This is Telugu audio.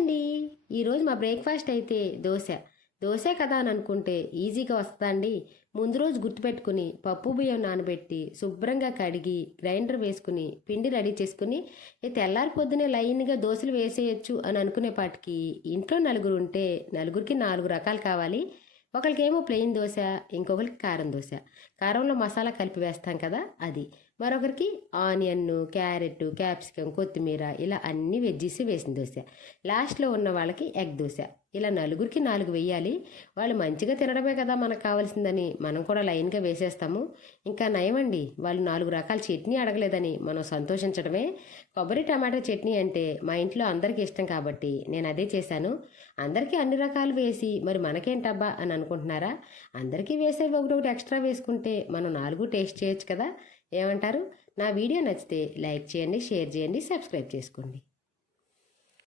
అండి ఈరోజు మా బ్రేక్ఫాస్ట్ అయితే దోశ. దోశ కదా అని అనుకుంటే ఈజీగా వస్తుందండి. ముందు రోజు గుర్తుపెట్టుకుని పప్పు బియ్యం నానబెట్టి శుభ్రంగా కడిగి గ్రైండర్ వేసుకుని పిండి రెడీ చేసుకుని తెల్లారి పొద్దునే లైన్గా దోశలు వేసేయచ్చు అని అనుకునేపాటికి ఇంట్లో నలుగురు ఉంటే నలుగురికి నాలుగు రకాలు కావాలి. ఒకరికేమో ప్లెయిన్ దోశ ఇంకొకరికి కారం దోశ. కారంలో మసాలా కలిపి వేస్తాం కదా అది. మరొకరికి ఆనియన్ క్యారెట్ క్యాప్సికమ్ కొత్తిమీర ఇలా అన్ని వెజ్జీస్ వేసిన దోశ. లాస్ట్లో ఉన్న వాళ్ళకి ఎగ్ దోశ. ఇలా నలుగురికి నాలుగు వెయ్యాలి. వాళ్ళు మంచిగా తినడమే కదా మనకు కావాల్సిందని మనం కూడా లైన్గా వేసేస్తాము. ఇంకా నయమండి వాళ్ళు నాలుగు రకాల చట్నీ అడగలేదని మనం సంతోషించడమే. కొబ్బరి టమాటా చట్నీ అంటే మా ఇంట్లో అందరికీ ఇష్టం కాబట్టి నేను అదే చేశాను. అందరికీ అన్ని రకాలు వేసి మరి మనకేంటబ్బా అని అనుకుంటున్నారా? అందరికీ వేసేవి ఒకటి ఒకటి ఎక్స్ట్రా వేసుకుంటే మనం నాలుగు టేస్ట్ చేయొచ్చు కదా? ఏమంటారు? నా వీడియో నచ్చితే లైక్ చేయండి షేర్ చేయండి సబ్స్క్రైబ్ చేసుకోండి.